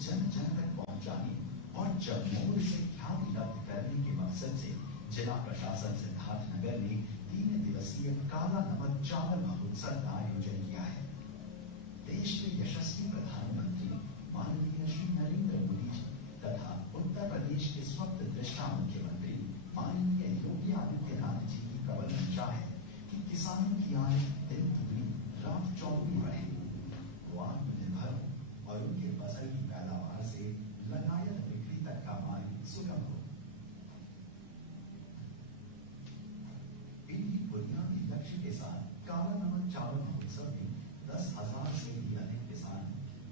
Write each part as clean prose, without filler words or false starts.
जन जन तक पहुंचाने और जमूर से ख्याति रद्द करने के मकसद से जिला प्रशासन सिद्धार्थनगर ने 3 दिवसीय काला नमक चावल महोत्सव का आयोजन किया है। देश के यशस्वी प्रधानमंत्री माननीय श्री नरेंद्र मोदी जी तथा उत्तर प्रदेश के स्वप्न दृष्टा मुख्यमंत्री माननीय योगी आदित्यनाथ जी की प्रबल इच्छा है कि किसानों की आय दिन दुगनी रात चौगुनी बढ़े, वो आत्मनिर्भर हो और उनके फसल की पैदावार से लगायत बिक्री तक का मार्ग सुगम हो। इन्हीं बुनियादी लक्ष्य के साथ काला नमक चावल महोत्सव में 10,000 से भी अधिक किसान,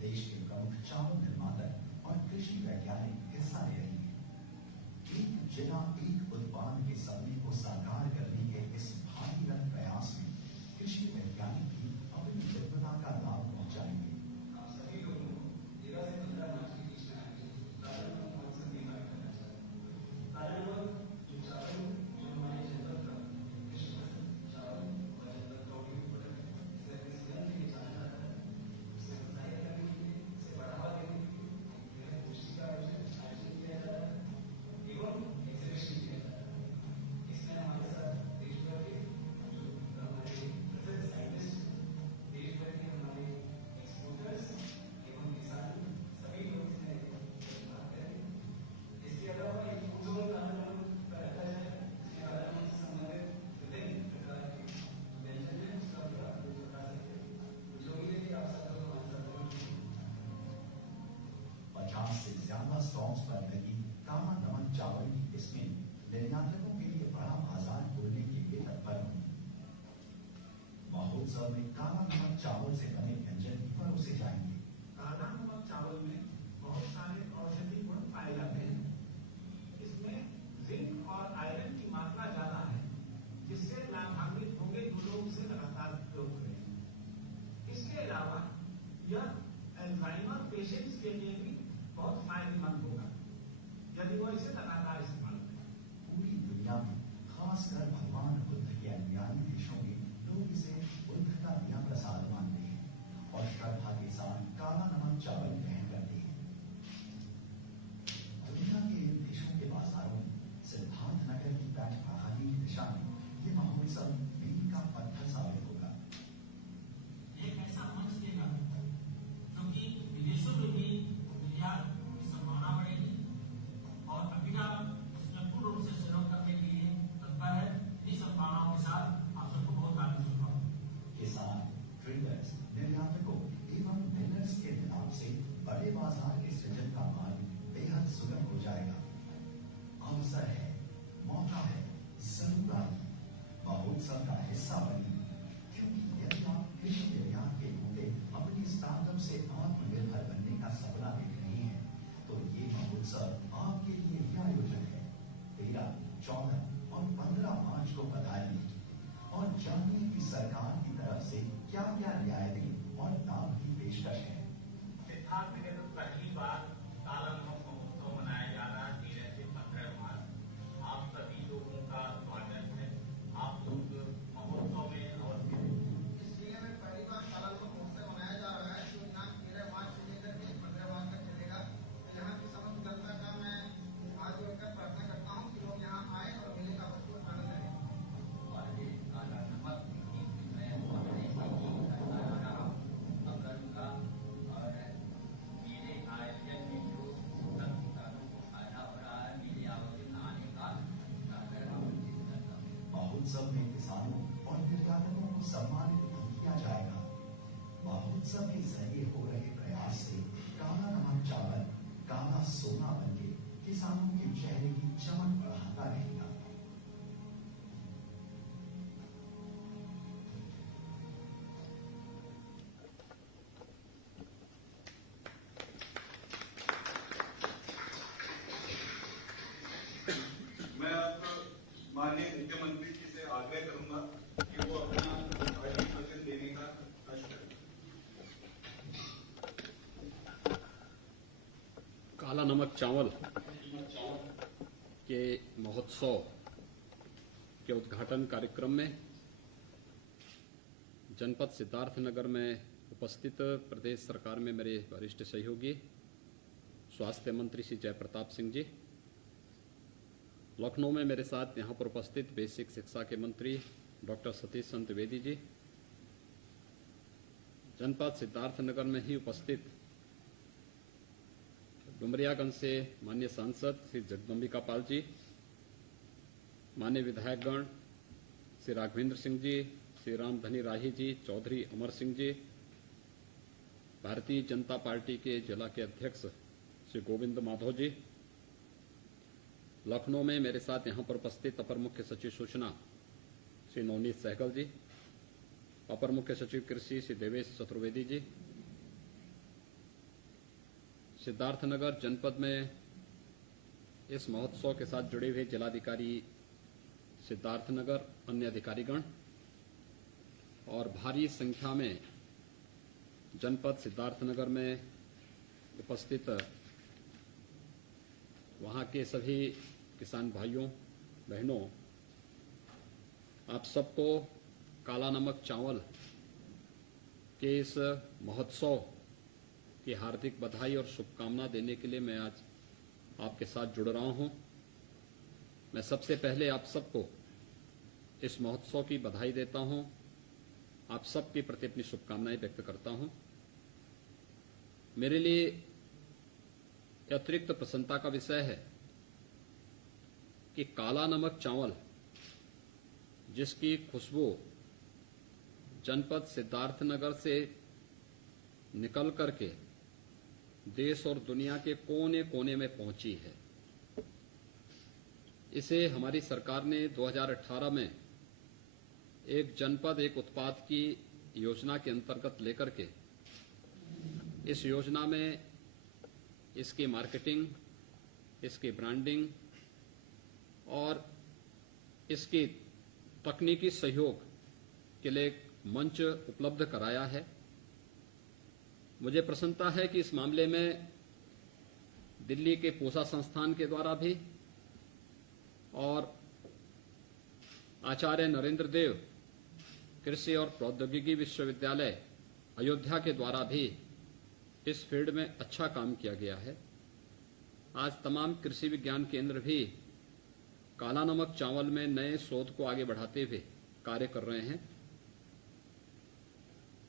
देश के प्रमुख चावल निर्माता और कृषि वैज्ञानिक हिस्सा ले रहे हैं। एक जिला एक उत्पाद के सपने को साकार करने के इस भागीरथ प्रयास में कृषि वैज्ञानिक भी अपनी विद्वता का लाभ पहुंचाएंगे। सभी लोगों को 13 से 15 मार्च के बीच में आएंगे। काला नमक महोत्सव में भाग लेना चाहिए। काला नमक जो चावल जो हमारे जनरल का कृषि फसल चावल और जनरल का उपयोग होता है, इसे अपने सीजन के लिए जाना जाता है। उसे प्रोत्साहित करने के लिए, उसे बढ़ावा देने के लिए गोष्ठी का आयोजन किया जा रहा है एवं एग्जीबिशन किया जा रहा है। इसमें हमारे साथ देश भर के जो हमारे प्रसिद्ध साइंटिस्ट, देश भर के हमारे एक्सपोर्टर्स एवं किसान सभी लोग इसमें भाग करेंगे। इसके अलावा एक उत्सव काला नमक का रखा जाए, जिसमें काला नमक से संबंधित विभिन्न प्रकार के व्यंजन है, उसका भी आप लोग बता सकते हैं। जो भी है आप सब लोग हमारे साथ जुड़े। 50 से ज्यादा स्टॉल्स पर लगी काला नमक चावल की किस्में निर्यातकों के लिए बड़ा बाजार खोलने के लिए तत्पर होंगी। महोत्सव में काला नमक चावल से बने व्यंजन भी परोसे जाएंगे। काला नमक चावल में बहुत सारे औषधीय गुण पाए जाते हैं। इसमें जिंक और आयरन की मात्रा ज्यादा है, जिससे लाभान्वित होंगे जो लोग उसे लगातार उपयोग करें। इसके अलावा यह अल्जाइमर पेशेंट्स के लिए भी बहुत फायदेमंद होगा यदि वो इसे लगातार इस्तेमाल करें। पूरी दुनिया में खासकर भगवान बुद्ध के अनुयायी देशों में लोग इसे बुद्ध का दिया प्रसाद मानते हैं और श्रद्धा के साथ काला नमक चावल ग्रहण करते हैं। दुनिया के इन देशों के बाजारों में सिद्धार्थनगर की पैठ बढ़ाने की दिशा में ये महोत्सव मील का पत्थर साबित होगा। एक ऐसा मंच देगा क्योंकि विदेशों में भी निर्यात की संभावना बढ़ेगी और अभिना इसमें पूर्ण रूप से सहयोग करने के लिए तत्पर है। इस संभावनाओं के साथ आप सबको बहुत आगे शुभकामनाएं। किसान, ट्रेडर्स, निर्यातकों एवं मिलर्स के मिलाप से बड़े बाजार के सृजन का मार्ग बेहद सुगम हो जाएगा। अवसर है, मौका है, जरूर आइए, महोत्सव का हिस्सा बनिए, क्योंकि यदि आप कृषि निर्यात के होते अपनी स्टार्टअप से आत्मनिर्भर बनने का सपना देख रहे हैं तो ये महोत्सव आपके लिए ही आयोजन है। 13, 14 और 15 मार्च को बधाई और जानिए कि सरकार की तरफ से क्या क्या रियायतें और लाभ की पेशकश है। सिद्धार्थनगर में पहली बार काला नमक महोत्सव मनाया जा रहा है 13 से 15 मार्च। आप सभी लोगों का स्वागत है। आप लोग महोत्सव में और इस जिले में पहली बार काला नमक महोत्सव मनाया जा रहा है, जो यहाँ 13 मार्च से लेकर के 15 मार्च तक चलेगा। तो यहाँ की समस्त जनता का मैं हाथ जोड़कर प्रार्थना करता हूँ कि लोग यहाँ आए और मेले का भरपूर आनंद लें। और ये काला नमक की मैं अपने करता रहा अब करूँगा और मेरे आयोजन में जो सब किसानों को फायदा हो रहा है, मेरे आयोजन आने का मैं आमंत्रित करता हूँ। महोत्सव में किसानों और निर्यातकों को सम्मानित भी किया जाएगा। महोत्सव के जरिए हो रहे प्रयास से काला नमक चावल काला सोना बनके किसानों के चेहरे की चमक बढ़ाता रहेगा। मैं आपको माननीय मुख्यमंत्री जी से आग्रह करूंगा कि वो अपना वचन देने का कष्ट करें। काला नमक चावल के महोत्सव के उद्घाटन कार्यक्रम में जनपद सिद्धार्थनगर में उपस्थित प्रदेश सरकार में मेरे वरिष्ठ सहयोगी स्वास्थ्य मंत्री श्री जयप्रताप सिंह जी, लखनऊ में मेरे साथ यहाँ पर उपस्थित बेसिक शिक्षा के मंत्री डॉक्टर सतीश चंद्र द्विवेदी जी, जनपद सिद्धार्थनगर में ही उपस्थित डुमरियागंज से माननीय सांसद श्री जगदम्बिका पाल जी, माननीय विधायकगण श्री राघवेंद्र सिंह जी, श्री रामधनी राही जी, चौधरी अमर सिंह जी, भारतीय जनता पार्टी के जिला के अध्यक्ष श्री गोविंद माधव जी, लखनऊ में मेरे साथ यहाँ पर उपस्थित अपर मुख्य सचिव सूचना श्री नवनीत सहगल जी, अपर मुख्य सचिव कृषि श्री देवेश चतुर्वेदी जी, सिद्धार्थनगर जनपद में इस महोत्सव के साथ जुड़े हुए जिलाधिकारी सिद्धार्थनगर, अन्य अधिकारीगण और भारी संख्या में जनपद सिद्धार्थनगर में उपस्थित वहां के सभी किसान भाइयों बहनों, आप सबको काला नमक चावल के इस महोत्सव की हार्दिक बधाई और शुभकामना देने के लिए मैं आज आपके साथ जुड़ रहा हूं। मैं सबसे पहले आप सबको इस महोत्सव की बधाई देता हूं, आप सबके प्रति अपनी शुभकामनाएं व्यक्त करता हूं। मेरे लिए अतिरिक्त प्रसन्नता का विषय है कि काला नमक चावल, जिसकी खुशबू जनपद सिद्धार्थनगर से निकल करके देश और दुनिया के कोने कोने में पहुंची है, इसे हमारी सरकार ने 2018 में एक जनपद एक उत्पाद की योजना के अंतर्गत लेकर के इस योजना में इसकी मार्केटिंग, इसकी ब्रांडिंग और इसके तकनीकी सहयोग के लिए एक मंच उपलब्ध कराया है। मुझे प्रसन्नता है कि इस मामले में दिल्ली के पूसा संस्थान के द्वारा भी और आचार्य नरेंद्र देव कृषि और प्रौद्योगिकी विश्वविद्यालय अयोध्या के द्वारा भी इस फील्ड में अच्छा काम किया गया है। आज तमाम कृषि विज्ञान केंद्र भी काला नमक चावल में नए शोध को आगे बढ़ाते हुए कार्य कर रहे हैं।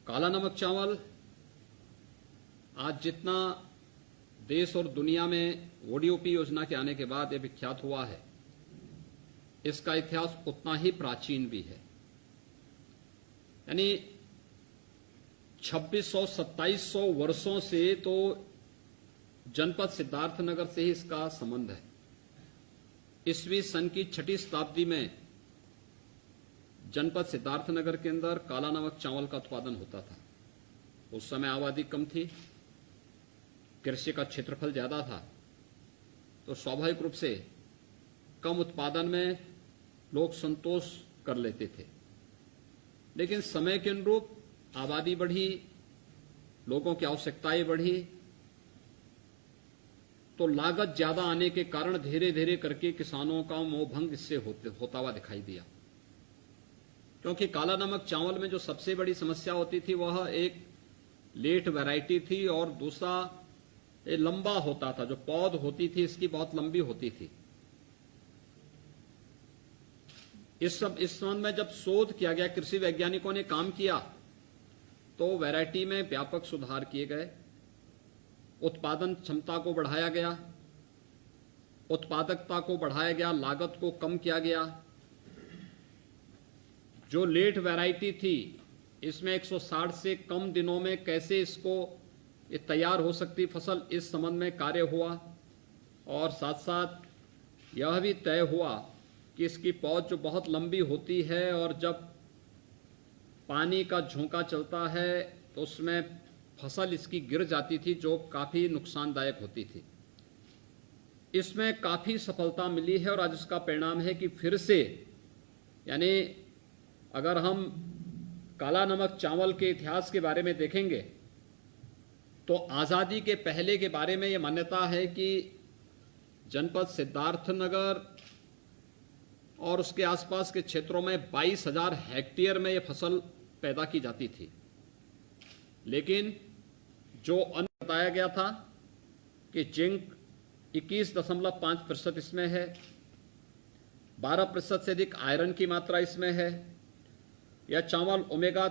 काला नमक चावल आज जितना देश और दुनिया में ओडीओपी योजना के आने के बाद यह विख्यात हुआ है, इसका इतिहास उतना ही प्राचीन भी है। यानी 2600-2700 वर्षों से तो जनपद सिद्धार्थनगर से ही इसका संबंध है। ईस्वी सन की 6वीं शताब्दी में जनपद सिद्धार्थनगर के अंदर काला नमक चावल का उत्पादन होता था। उस समय आबादी कम थी, कृषि का क्षेत्रफल ज्यादा था, तो स्वाभाविक रूप से कम उत्पादन में लोग संतोष कर लेते थे। लेकिन समय के अनुरूप आबादी बढ़ी, लोगों की आवश्यकताएं बढ़ी, तो लागत ज्यादा आने के कारण धीरे धीरे करके किसानों का मोहभंग इससे होता हुआ दिखाई दिया। क्योंकि काला नमक चावल में जो सबसे बड़ी समस्या होती थी वह एक लेट वैरायटी थी और दूसरा ये लंबा होता था। जो पौध होती थी इसकी बहुत लंबी होती थी। इस संबंध में जब शोध किया गया, कृषि वैज्ञानिकों ने काम किया, तो वैरायटी में व्यापक सुधार किए गए, उत्पादन क्षमता को बढ़ाया गया, उत्पादकता को बढ़ाया गया, लागत को कम किया गया। जो लेट वैरायटी थी इसमें 160 से कम दिनों में कैसे इसको ये तैयार हो सकती फसल, इस संबंध में कार्य हुआ। और साथ साथ यह भी तय हुआ कि इसकी पौध जो बहुत लंबी होती है और जब पानी का झोंका चलता है तो उसमें फसल इसकी गिर जाती थी, जो काफी नुकसानदायक होती थी। इसमें काफी सफलता मिली है और आज इसका परिणाम है कि फिर से, यानी अगर हम काला नमक चावल के इतिहास के बारे में देखेंगे तो आजादी के पहले के बारे में यह मान्यता है कि जनपद सिद्धार्थनगर और उसके आसपास के क्षेत्रों में 22,000 हेक्टेयर में यह फसल पैदा की जाती थी। लेकिन जो अन्न बताया गया था कि जिंक 21.5% इसमें है, 12% से अधिक आयरन की मात्रा इसमें है। यह चावल ओमेगा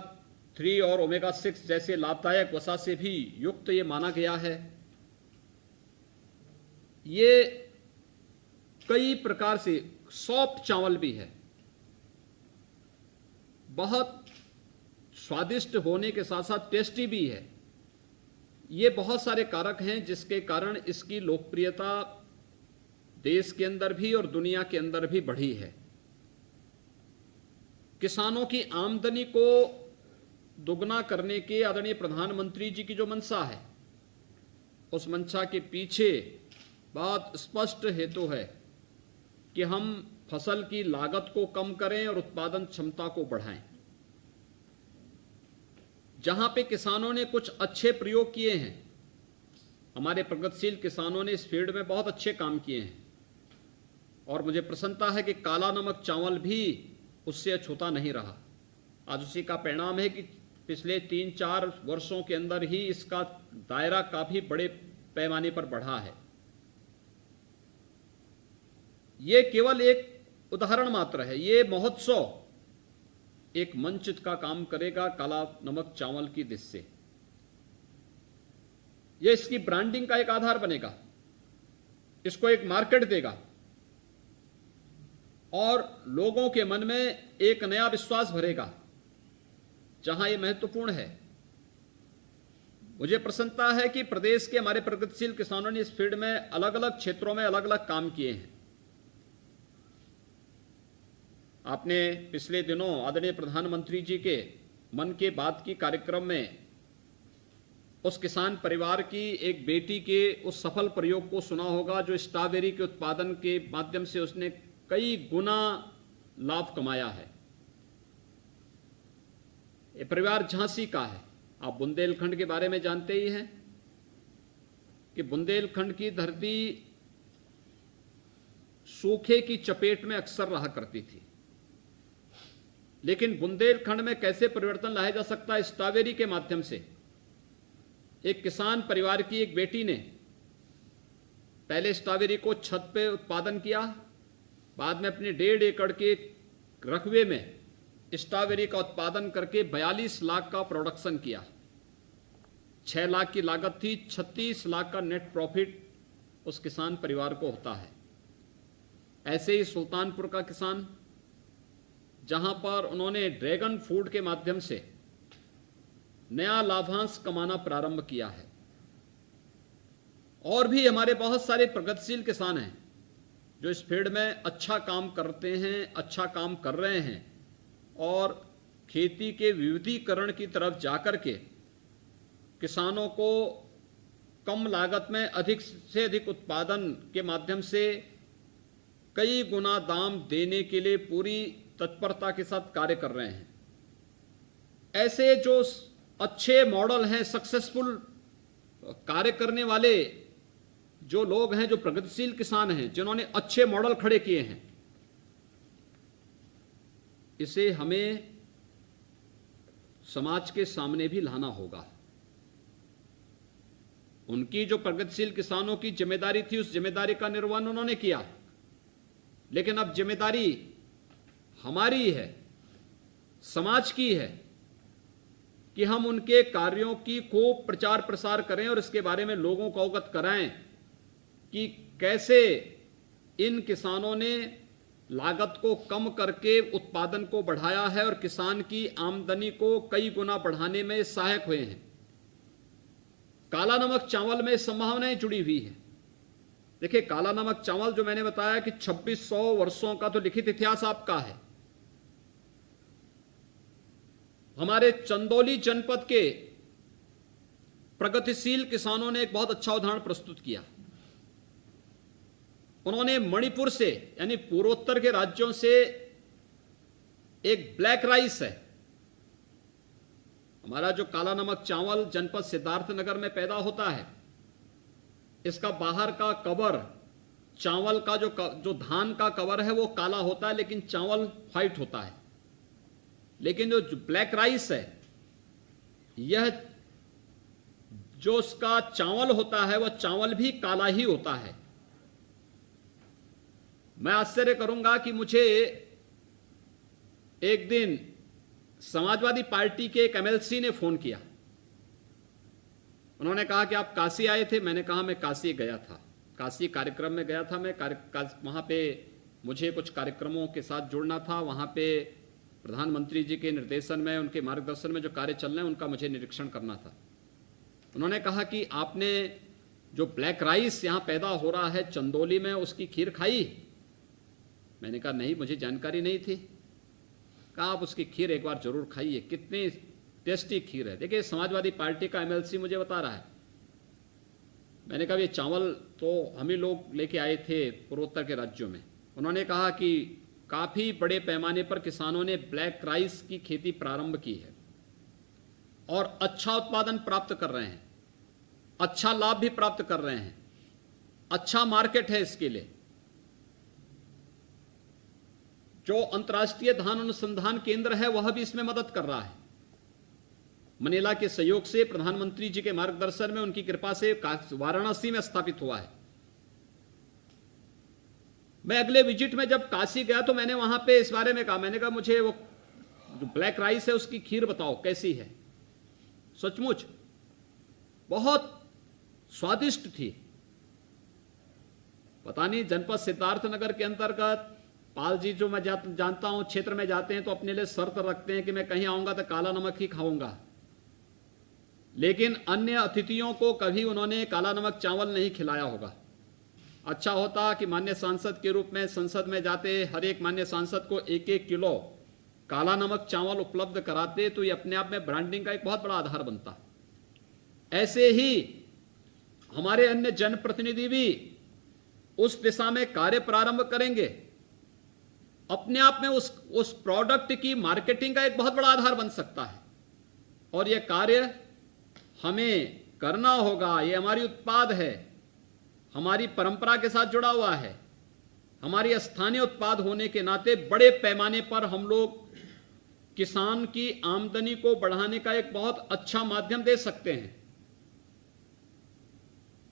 3 और ओमेगा 6 जैसे लाभदायक वसा से भी युक्त ये माना गया है। ये कई प्रकार से सॉफ्ट चावल भी है, बहुत स्वादिष्ट होने के साथ साथ टेस्टी भी है। ये बहुत सारे कारक हैं जिसके कारण इसकी लोकप्रियता देश के अंदर भी और दुनिया के अंदर भी बढ़ी है। किसानों की आमदनी को दुगना करने के आदरणीय प्रधानमंत्री जी की जो मंशा है, उस मंशा के पीछे बहुत स्पष्ट हेतु है कि हम फसल की लागत को कम करें और उत्पादन क्षमता को बढ़ाएं। जहां पे किसानों ने कुछ अच्छे प्रयोग किए हैं, हमारे प्रगतिशील किसानों ने इस फील्ड में बहुत अच्छे काम किए हैं, और मुझे प्रसन्नता है कि काला नमक चावल भी उससे अछूता नहीं रहा। आज उसी का परिणाम है कि पिछले 3-4 वर्षों के अंदर ही इसका दायरा काफी बड़े पैमाने पर बढ़ा है। ये केवल एक उदाहरण मात्र है। ये महोत्सव एक मंच का काम करेगा काला नमक चावल की दिशा से। यह इसकी ब्रांडिंग का एक आधार बनेगा, इसको एक मार्केट देगा और लोगों के मन में एक नया विश्वास भरेगा, जहां यह महत्वपूर्ण है। मुझे प्रसन्नता है कि प्रदेश के हमारे प्रगतिशील किसानों ने इस फील्ड में अलग अलग क्षेत्रों में अलग अलग काम किए हैं। आपने पिछले दिनों आदरणीय प्रधानमंत्री जी के मन की बात की कार्यक्रम में उस किसान परिवार की एक बेटी के उस सफल प्रयोग को सुना होगा, जो स्ट्रॉबेरी के उत्पादन के माध्यम से उसने कई गुना लाभ कमाया है। ये परिवार झांसी का है। आप बुंदेलखंड के बारे में जानते ही हैं कि बुंदेलखंड की धरती सूखे की चपेट में अक्सर रहा करती थी, लेकिन बुंदेलखंड में कैसे परिवर्तन लाया जा सकता है? स्ट्रॉबेरी के माध्यम से। एक किसान परिवार की एक बेटी ने पहले स्ट्रॉबेरी को छत पे उत्पादन किया, बाद में अपने 1.5 एकड़ के रकबे में स्ट्रॉबेरी का उत्पादन करके 42 लाख का प्रोडक्शन किया। 6 लाख की लागत थी, 36 लाख का नेट प्रॉफिट उस किसान परिवार को होता है। ऐसे ही सुल्तानपुर का किसान, जहां पर उन्होंने ड्रैगन फूड के माध्यम से नया लाभांश कमाना प्रारंभ किया है। और भी हमारे बहुत सारे प्रगतिशील किसान हैं जो इस फील्ड में अच्छा काम करते हैं, अच्छा काम कर रहे हैं, और खेती के विविधीकरण की तरफ जाकर के किसानों को कम लागत में अधिक से अधिक उत्पादन के माध्यम से कई गुना दाम देने के लिए पूरी तत्परता के साथ कार्य कर रहे हैं। ऐसे जो अच्छे मॉडल हैं, सक्सेसफुल कार्य करने वाले जो लोग हैं, जो प्रगतिशील किसान हैं, जिन्होंने अच्छे मॉडल खड़े किए हैं, इसे हमें समाज के सामने भी लाना होगा। उनकी जो प्रगतिशील किसानों की जिम्मेदारी थी, उस जिम्मेदारी का निर्वहन उन्होंने किया, लेकिन अब जिम्मेदारी हमारी है, समाज की है, कि हम उनके कार्यों की खूब प्रचार प्रसार करें और इसके बारे में लोगों को अवगत कराएं कि कैसे इन किसानों ने लागत को कम करके उत्पादन को बढ़ाया है और किसान की आमदनी को कई गुना बढ़ाने में सहायक हुए हैं। काला नमक चावल में संभावनाएं जुड़ी हुई है। देखिए, काला नमक चावल जो मैंने बताया कि 2600 वर्षों का तो लिखित इतिहास आपका है। हमारे चंदौली जनपद के प्रगतिशील किसानों ने एक बहुत अच्छा उदाहरण प्रस्तुत किया। उन्होंने मणिपुर से, यानी पूर्वोत्तर के राज्यों से, एक ब्लैक राइस है, हमारा जो काला नमक चावल जनपद सिद्धार्थनगर में पैदा होता है, इसका बाहर का कवर, चावल का जो धान का कवर है वो काला होता है, लेकिन चावल व्हाइट होता है। लेकिन जो ब्लैक राइस है, यह जो उसका चावल होता है वह चावल भी काला ही होता है। मैं आश्चर्य करूंगा कि मुझे एक दिन समाजवादी पार्टी के एक एमएलसी ने फोन किया। उन्होंने कहा कि आप काशी आए थे। मैंने कहा मैं काशी गया था, काशी कार्यक्रम में गया था मैं। वहां पे मुझे कुछ कार्यक्रमों के साथ जुड़ना था। वहां पे प्रधानमंत्री जी के निर्देशन में, उनके मार्गदर्शन में जो कार्य चल रहे हैं उनका मुझे निरीक्षण करना था। उन्होंने कहा कि आपने जो ब्लैक राइस यहाँ पैदा हो रहा है चंदौली में, उसकी खीर खाई? मैंने कहा नहीं, मुझे जानकारी नहीं थी। कहा आप उसकी खीर एक बार जरूर खाइए, कितनी टेस्टी खीर है। देखिए, समाजवादी पार्टी का एमएलसी मुझे बता रहा है। मैंने कहा ये चावल तो हम ही लोग लेके आए थे पूर्वोत्तर के राज्यों में। उन्होंने कहा कि काफी बड़े पैमाने पर किसानों ने ब्लैक राइस की खेती प्रारंभ की है और अच्छा उत्पादन प्राप्त कर रहे हैं, अच्छा लाभ भी प्राप्त कर रहे हैं, अच्छा मार्केट है इसके लिए। जो अंतर्राष्ट्रीय धान अनुसंधान केंद्र है वह भी इसमें मदद कर रहा है। मनीला के सहयोग से, प्रधानमंत्री जी के मार्गदर्शन में, उनकी कृपा से वाराणसी में स्थापित हुआ है। मैं अगले विजिट में जब काशी गया तो मैंने वहां पे इस बारे में कहा। मैंने कहा मुझे वो जो ब्लैक राइस है उसकी खीर बताओ कैसी है। सचमुच बहुत स्वादिष्ट थी। पता नहीं, जनपद सिद्धार्थनगर के अंतर्गत पाल जी जो मैं जानता हूं क्षेत्र में जाते हैं तो अपने लिए शर्त रखते हैं कि मैं कहीं आऊंगा तो काला नमक ही खाऊंगा, लेकिन अन्य अतिथियों को कभी उन्होंने काला नमक चावल नहीं खिलाया होगा। अच्छा होता कि माननीय सांसद के रूप में संसद में जाते हर एक माननीय सांसद को 1-1 किलो काला नमक चावल उपलब्ध कराते, तो ये अपने आप में ब्रांडिंग का एक बहुत बड़ा आधार बनता। ऐसे ही हमारे अन्य जनप्रतिनिधि भी उस दिशा में कार्य प्रारंभ करेंगे। अपने आप में उस प्रोडक्ट की मार्केटिंग का एक बहुत बड़ा आधार बन सकता है और यह कार्य हमें करना होगा। ये हमारी उत्पाद है, हमारी परंपरा के साथ जुड़ा हुआ है। हमारी स्थानीय उत्पाद होने के नाते बड़े पैमाने पर हम लोग किसान की आमदनी को बढ़ाने का एक बहुत अच्छा माध्यम दे सकते हैं।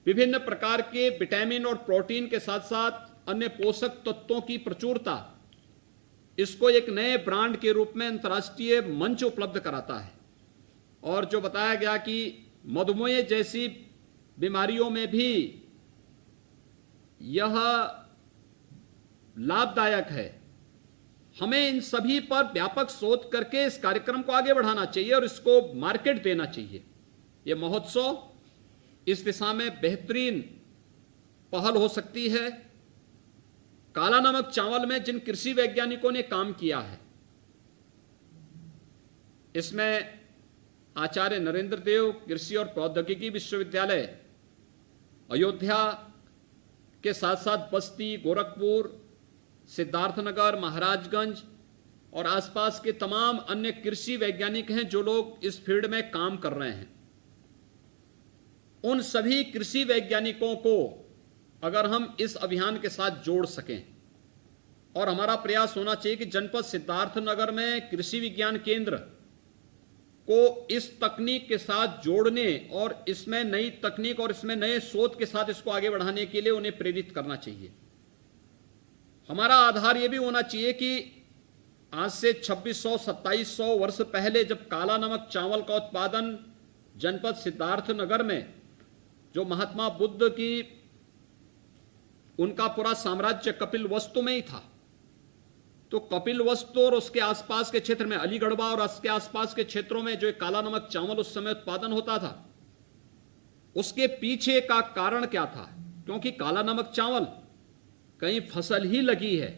विभिन्न प्रकार के विटामिन और प्रोटीन के साथ साथ अन्य पोषक तत्वों की प्रचुरता इसको एक नए ब्रांड के रूप में अंतर्राष्ट्रीय मंच उपलब्ध कराता है। और जो बताया गया कि मधुमेह जैसी बीमारियों में भी यह लाभदायक है। हमें इन सभी पर व्यापक शोध करके इस कार्यक्रम को आगे बढ़ाना चाहिए और इसको मार्केट देना चाहिए। यह महोत्सव इस दिशा में बेहतरीन पहल हो सकती है। काला नमक चावल में जिन कृषि वैज्ञानिकों ने काम किया है, इसमें आचार्य नरेंद्र देव कृषि और प्रौद्योगिकी विश्वविद्यालय अयोध्या के साथ साथ बस्ती, गोरखपुर, सिद्धार्थनगर, महाराजगंज और आसपास के तमाम अन्य कृषि वैज्ञानिक हैं जो लोग इस फील्ड में काम कर रहे हैं। उन सभी कृषि वैज्ञानिकों को अगर हम इस अभियान के साथ जोड़ सकें, और हमारा प्रयास होना चाहिए कि जनपद सिद्धार्थनगर में कृषि विज्ञान केंद्र को इस तकनीक के साथ जोड़ने और इसमें नई तकनीक और इसमें नए शोध के साथ इसको आगे बढ़ाने के लिए उन्हें प्रेरित करना चाहिए। हमारा आधार यह भी होना चाहिए कि आज से 2600-2700 वर्ष पहले जब काला नमक चावल का उत्पादन जनपद सिद्धार्थनगर में, जो महात्मा बुद्ध की उनका पूरा साम्राज्य कपिलवस्तु में ही था, तो कपिलवस्तु और उसके आसपास के क्षेत्र में, अलीगढ़वा और उसके आसपास के क्षेत्रों में जो काला नमक चावल उस समय उत्पादन होता था, उसके पीछे का कारण क्या था? क्योंकि काला नमक चावल कहीं फसल ही लगी है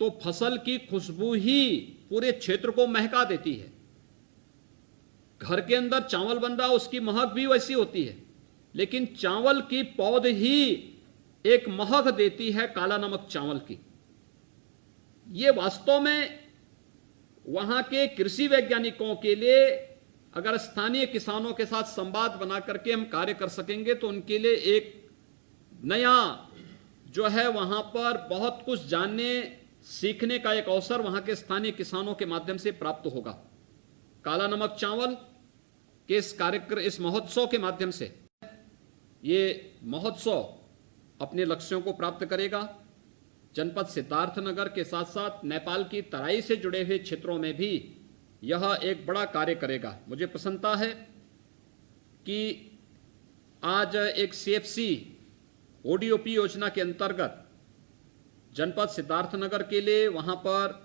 तो फसल की खुशबू ही पूरे क्षेत्र को महका देती है। घर के अंदर चावल बन रहा, उसकी महक भी वैसी होती है, लेकिन चावल की पौध ही एक महक देती है काला नमक चावल की। ये वास्तव में वहां के कृषि वैज्ञानिकों के लिए अगर स्थानीय किसानों के साथ संवाद बना करके हम कार्य कर सकेंगे तो उनके लिए एक नया जो है वहां पर बहुत कुछ जानने सीखने का एक अवसर वहां के स्थानीय किसानों के माध्यम से प्राप्त होगा। काला नमक चावल कि इस महोत्सव के माध्यम से ये महोत्सव अपने लक्ष्यों को प्राप्त करेगा। जनपद सिद्धार्थनगर के साथ साथ नेपाल की तराई से जुड़े हुए क्षेत्रों में भी यह एक बड़ा कार्य करेगा। मुझे प्रसन्नता है कि आज एक CFC ODOP योजना के अंतर्गत जनपद सिद्धार्थनगर के लिए वहां पर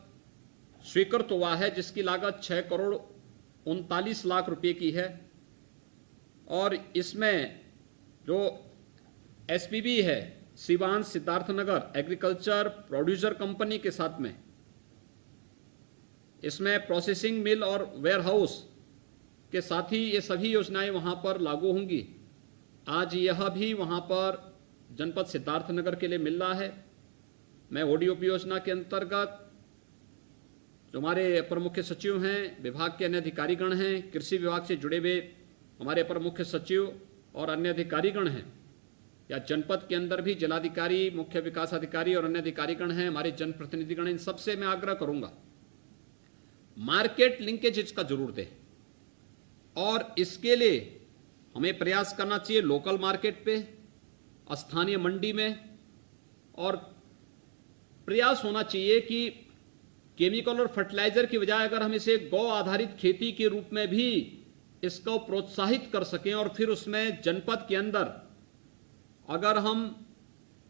स्वीकृत हुआ है, जिसकी लागत 6 करोड़ 39 लाख रुपए की है। और इसमें जो SPV है Siwan Siddharthnagar agriculture producer company के साथ में, इसमें प्रोसेसिंग मिल और वेयर हाउस के साथ ही ये सभी योजनाएं वहां पर लागू होंगी। आज यह भी वहां पर जनपद सिद्धार्थनगर के लिए मिल रहा है। मैं ODOP योजना के अंतर्गत जो हमारे अपर मुख्य सचिव हैं, विभाग के अन्य अधिकारीगण हैं, कृषि विभाग से जुड़े हुए हमारे अपर मुख्य सचिव और अन्य अधिकारीगण हैं, या जनपद के अंदर भी जिलाधिकारी, मुख्य विकास अधिकारी और अन्य अधिकारीगण हैं, हमारे जनप्रतिनिधिगण, इन सबसे मैं आग्रह करूंगा मार्केट लिंकेज इसका जरूर दें। और इसके लिए हमें प्रयास करना चाहिए लोकल मार्केट पे, स्थानीय मंडी में, और प्रयास होना चाहिए कि केमिकल और फर्टिलाइजर की बजाय अगर हम इसे गौ आधारित खेती के रूप में भी इसको प्रोत्साहित कर सकें, और फिर उसमें जनपद के अंदर अगर हम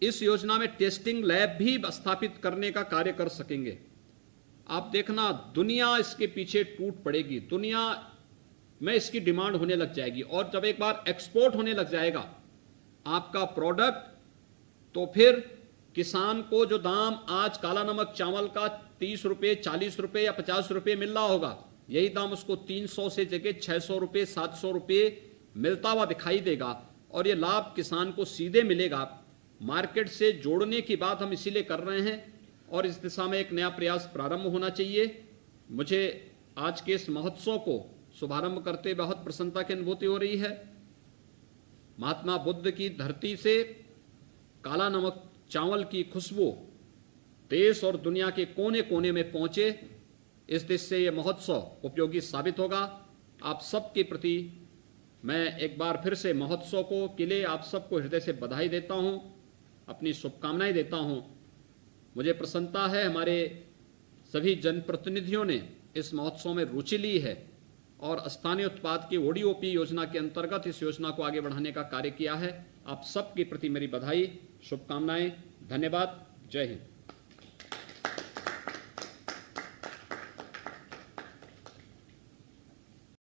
इस योजना में टेस्टिंग लैब भी स्थापित करने का कार्य कर सकेंगे, आप देखना दुनिया इसके पीछे टूट पड़ेगी, दुनिया में इसकी डिमांड होने लग जाएगी। और जब एक बार एक्सपोर्ट होने लग जाएगा आपका प्रोडक्ट, तो फिर किसान को जो दाम आज काला नमक चावल का 30 रुपये, 40 रुपये या 50 रुपये मिल रहा होगा, यही दाम उसको 300 से जगह 600 रुपये, 700 रुपये मिलता हुआ दिखाई देगा। और ये लाभ किसान को सीधे मिलेगा। मार्केट से जोड़ने की बात हम इसीलिए कर रहे हैं, और इस दिशा में एक नया प्रयास प्रारंभ होना चाहिए। मुझे आज के इस महोत्सव को शुभारंभ करते बहुत प्रसन्नता की अनुभूति हो रही है। महात्मा बुद्ध की धरती से काला नमक चावल की खुशबू देश और दुनिया के कोने कोने में पहुंचे, इस दिशा से यह महोत्सव उपयोगी साबित होगा। आप सबके प्रति मैं एक बार फिर से महोत्सव को के लिए आप सबको हृदय से बधाई देता हूं, अपनी शुभकामनाएं देता हूं। मुझे प्रसन्नता है हमारे सभी जनप्रतिनिधियों ने इस महोत्सव में रुचि ली है और स्थानीय उत्पाद की ODOP योजना के अंतर्गत इस योजना को आगे बढ़ाने का कार्य किया है। आप सबके प्रति मेरी बधाई, शुभकामनाएं, धन्यवाद। जय हिंद।